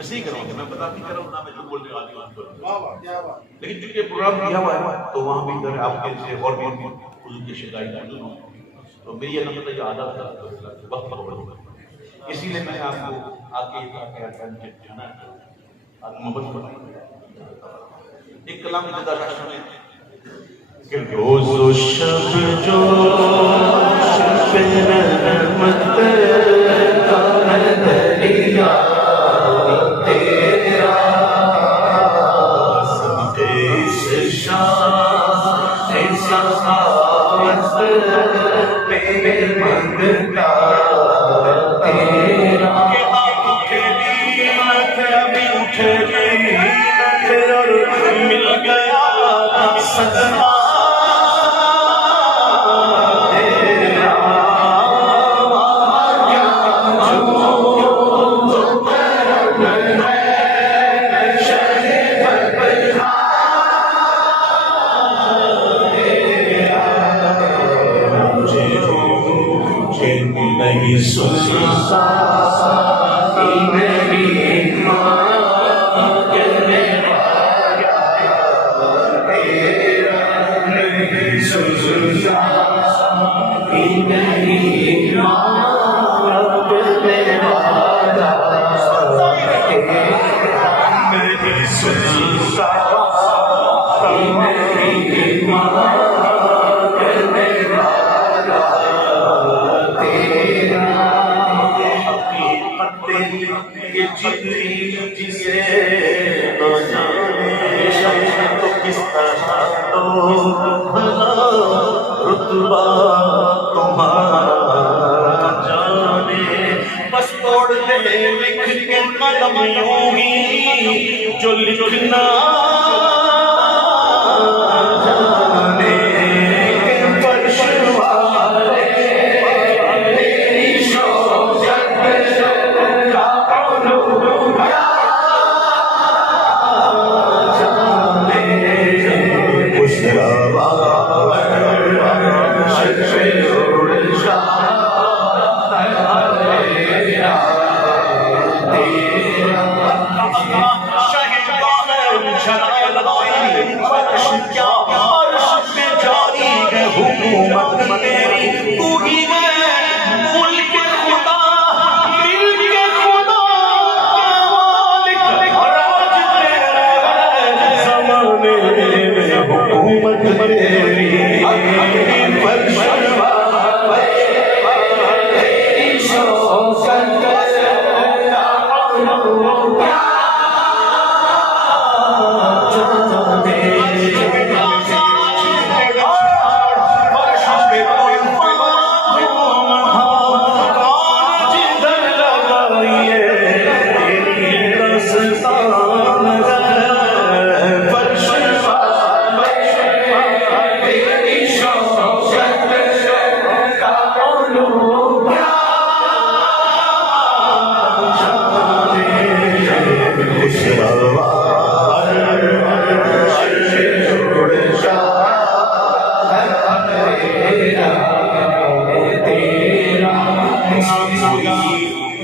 मैं सही कर रहा हूँ, मैं बता नहीं कर रहा हूँ ना, मैं जो बोल रहा हूँ। लेकिन चूंकि प्रोग्राम दिया हुआ है तो वहाँ भी इधर आपके से और भी उनकी की शिकायत मौजूद हो, तो मेरी ये नंबर ये आदत है वक्त पकड़ होगा, इसीलिए मैंने आपको आके जाना आप मोहब्बत एक कलाम इब्तिदा में कि रोज़ शब जो शब रहमत का है दरिया तेरा सदके से शान ऐसा खावत पे मंगता तेरा के आप उठेगी अभी उठेगी और मिल गया सदमा नहीं सुनता मेरी माँ कहने वाला तेरा नहीं सुनता मेरी माँ कहने वाला नहीं सुनता मेरी माँ ये जितनी जिसे न जाने तो किस तरह तो भला रुतबा तुम्हारा जाने, बस तोड़ दे लिख के कलम यूं ही जो लिखना जाने के परशवारे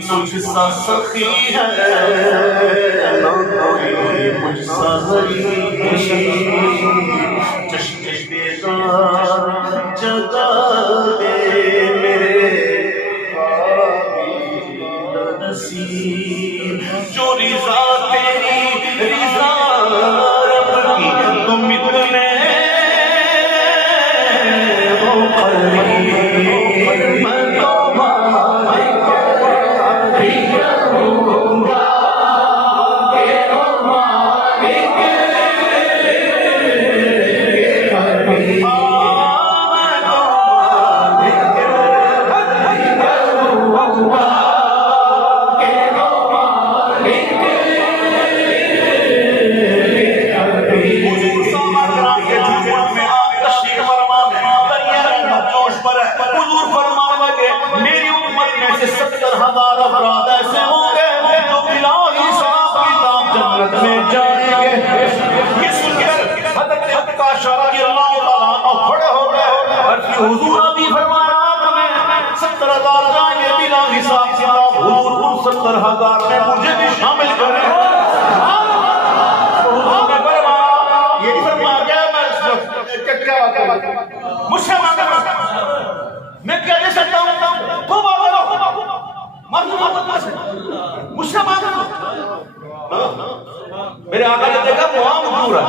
मुझसा सखी है ना कोई मुझसा चश्मे बेदार जगा दे मेरे नसीब जो रिजा तेरी रिजा रब की तुम इतने हो करीब हुजूर भी फरमाया आपने 70,000 जाएंगे बिना हिसाब किताब, हुजूर 70,000 में मुझे भी शामिल करें। मेरे आका ने देखा मांग पूरा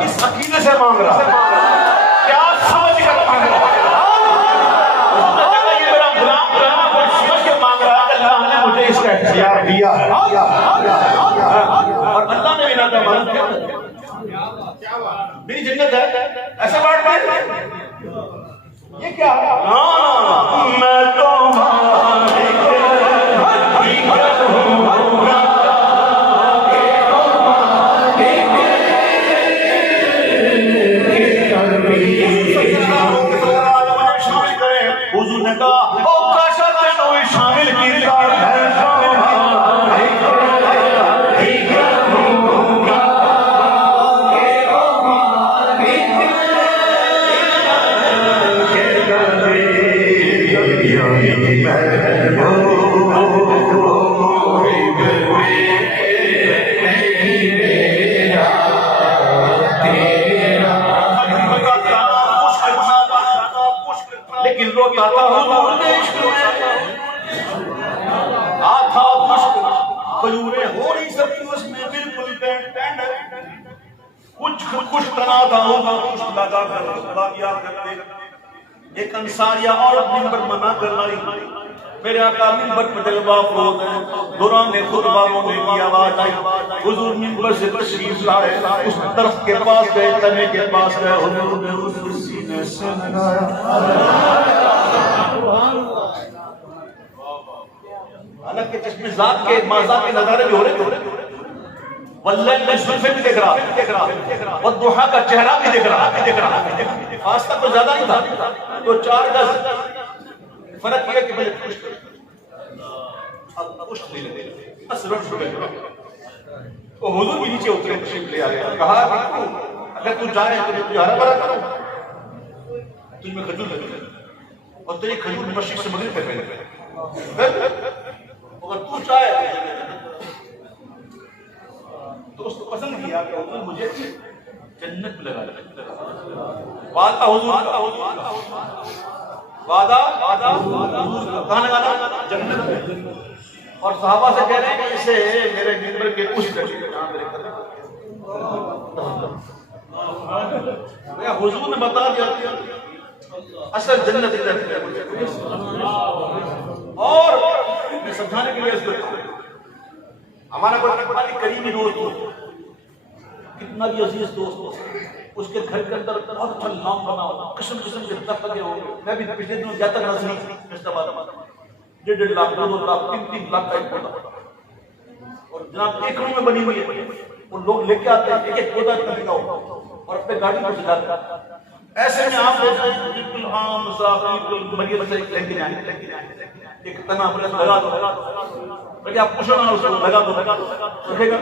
किस अकीदे से मांग रहा है, क्या समझ कर मांग रहा है। उसने देखा ये मेरा गुलाम रहा, कोई समझ के मांग रहा है, अल्लाह ने मुझे इसका इख्तियार दिया है। और अल्लाह ने बिना मांग क्या मेरी जन्नत है, ऐसे बात ये क्या है? मैं तो शामिल करें। हुजूर ने कहा शामिल की लेकिन रोता था था खजूरें हो नहीं सकती उसमें, बिल्कुल कुछ तना था होगा, कुछ लगा कर करते। एक अंसारिया औरत मिंबर मना कर लाई, मेरे आका मिंबर पर जलवा फरोज है। दौरान ने खुतबा में की आवाज आई, हुजूर मिंबर से तशरीफ लाए, उस तरफ के पास गए, तने के पास गए, हुजूर ने उस सीने से लगाया। हालांकि चश्मे ज़ात के माज़ा के नज़ारे भी हो रहे थे, वल्लैल में जुल्फ़े भी देख रहा, और दुहा का चेहरा भी देख रहा। फासला तो ज्यादा नहीं था, तो 4 गज फर्क ये कि पहले पुष्ट ले लेते, बस रट शुरू कर। तो हुजूर भी नीचे उतरे, तशरीफ ले आए, कहा अगर तू जाए तो मैं तुझे हरा भरा करूं, तुझ में खजूर लगे और तेरी खजूर मशरिक से मगरिब तक फैले। अगर तू चाहे तो उसको पसंद किया कि हुजूर मुझे जन्नत में लगा। वादा हुजूर वादा कहाँ लगाना? जन्नत में। और सहाबा से कह रहे हैं कि इसे मेरे मिंबर के कुछ हुजूर ने बता दिया असल जन्नत इधर। और मैं समझाने के लिए हमारा कोई करीबी दोस्त हो, कितना भी अजीज दोस्त हो, उसके घर के अंदर बहुत अच्छा नाम बना हो, किस्म किस्म के तक लगे हो। मैं भी पिछले दिनों जाता नजरी 1.5 लाख 2 लाख 3 लाख का एक पौधा, और जनाब एकड़ों में बनी हुई है। वो लोग लेके आते हैं एक पौधा खरीदा और अपने गाड़ी में सजाते हैं। ऐसे में आप बिल्कुल आम सा बिल्कुल मरियम से लेके जाएंगे, एक तना अपने लगा दो, आप पूछो ना उसको लगा दो, रखेगा।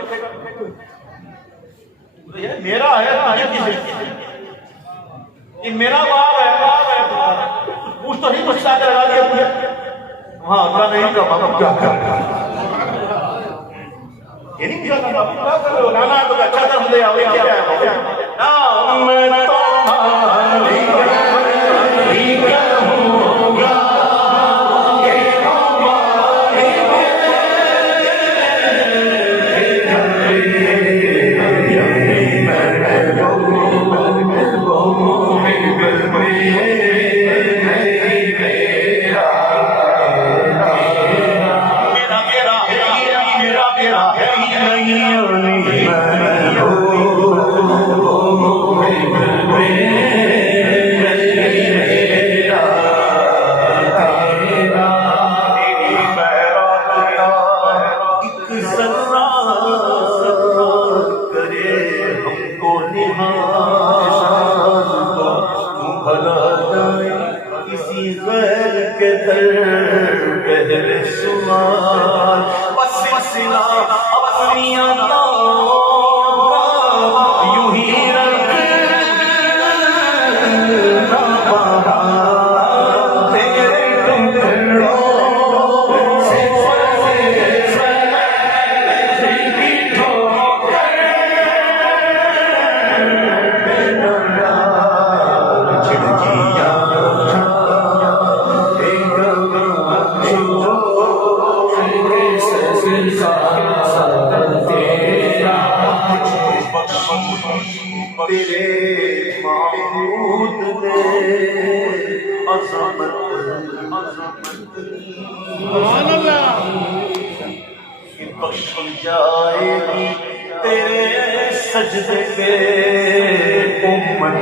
ये मेरा है, ये मेरा बाप है, पूछ तो नहीं पूछता लगा दिया तुझे। हाँ क्या नहीं का बाबा क्या कर ये नहीं पूछा था बाबा क्या कर रहे हो? नाना तो अच्छा कर दे आओ क्या है मैं तो तेरा तेरे माबूद ने अज़मत बख्श जाएगी तेरे सजदे पे उम्मत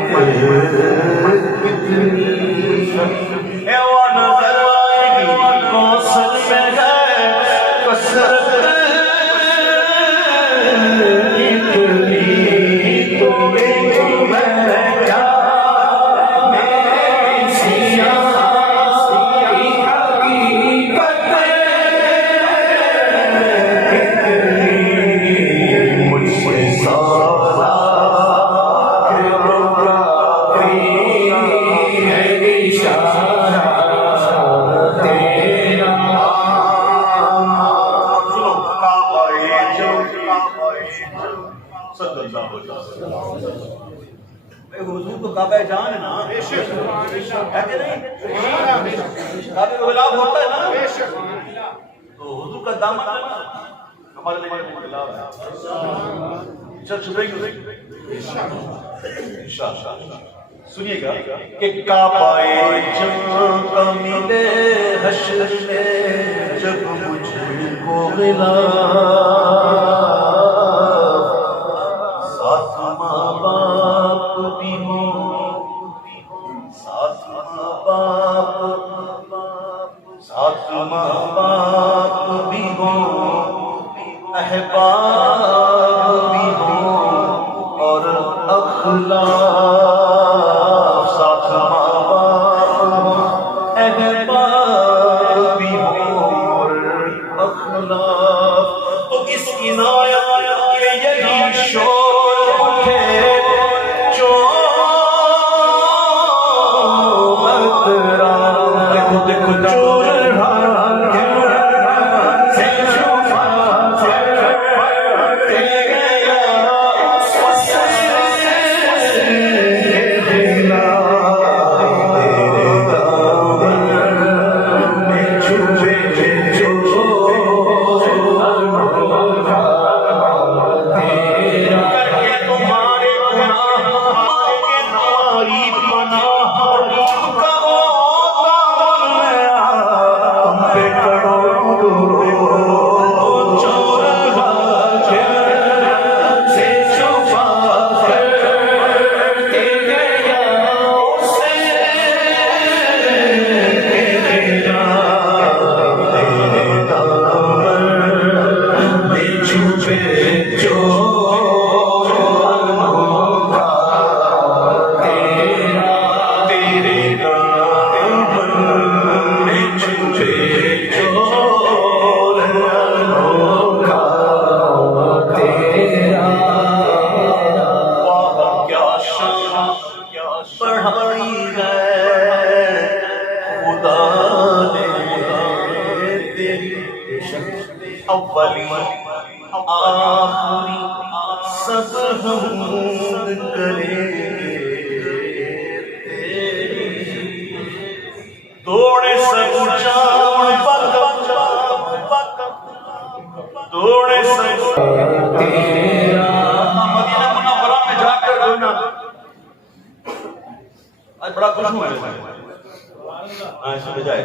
कितनी वो नजर आएगी कौसर में है कसरत कितनी हुजूर तो काबा जान है ना, है कि नहीं? काबे में गुलाब होता है ना, तो हुजूर का दामन हमारे लिए गुलाब है। चल सुनिएगा कि काबाए जहां का मिले हश्र में जब मुझको मिला साथ माँ बाप भी हो, साथ माँ बाप भी हो, अहबाब भी हो और अखलाक, साथ माँ बाप अहबाब भी हो और अखलाक। तो इस इनायत के यही शोर उठे जो देखो देखो चोर अव्वली आखिरी सब हमद करेंगे तेरी, दौड़े सब जाम दौड़े सब तेरा। मदीना मुनव्वरा में जाकर रोना आज बड़ा खुश हुआ है। इसकी बजाय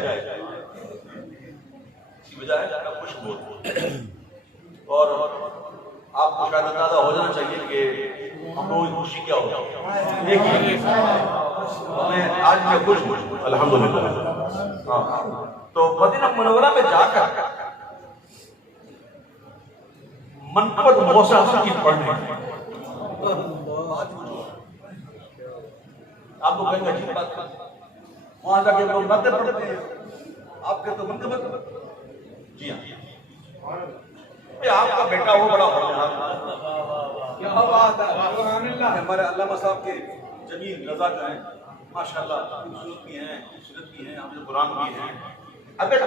खुश बहुत और आपको शायद अंदाजा हो जाना चाहिए कि हम लोगों की खुशी क्या होगी। देखिए मैं आज मैं खुश हूँ अल्हम्दुलिल्लाह। हाँ, तो मदीना मुनव्वरा में जाकर मनक़बत मौसा की पढ़ने आप लोग कहेंगे अच्छी बात, वहां जाके लोग नाते पढ़ते हैं, आपके तो मनक़बत। जी हाँ, आपका बेटा वो बड़ा होनहार, क्या बात है। हमारे अल्लामा साहब के जमीन रजा का है माशाल्लाह, खूबसूरत भी हैं, खूबसूरत भी हैं, हाफिज़ कुरान भी हैं। अगर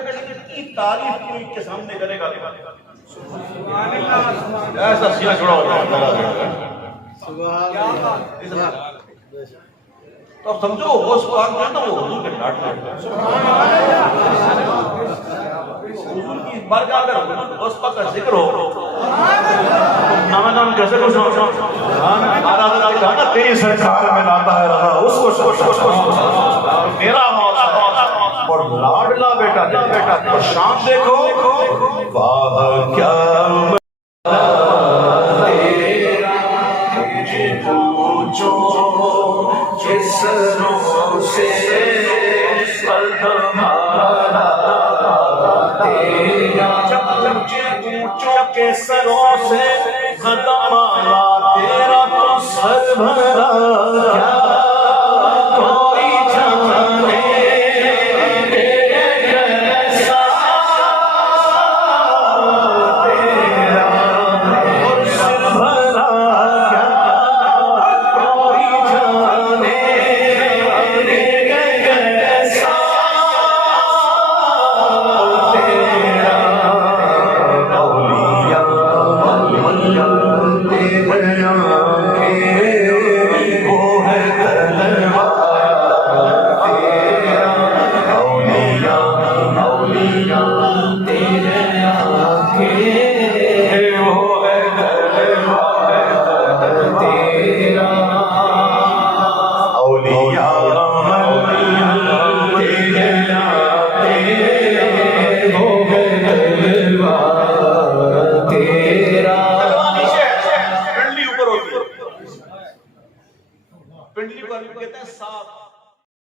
की तारीफ कोई के सामने करेगा ऐसा सीना छोड़ा हो जाएगा। तो अब समझो वो सुभान अल्लाह ना, वो हुजूर के डांट हुजूर की बारगाह अगर उस पर का जिक्र हो तो नामदान कैसे खुश हो? तेरी सरकार में लाता है रहा उसको मेरा और लाडला बेटा और शाम देखो वाह क्या पूछो किसरों से ऊंचों के सरों से कदम आला तेरा तो सर भरा क्या कोई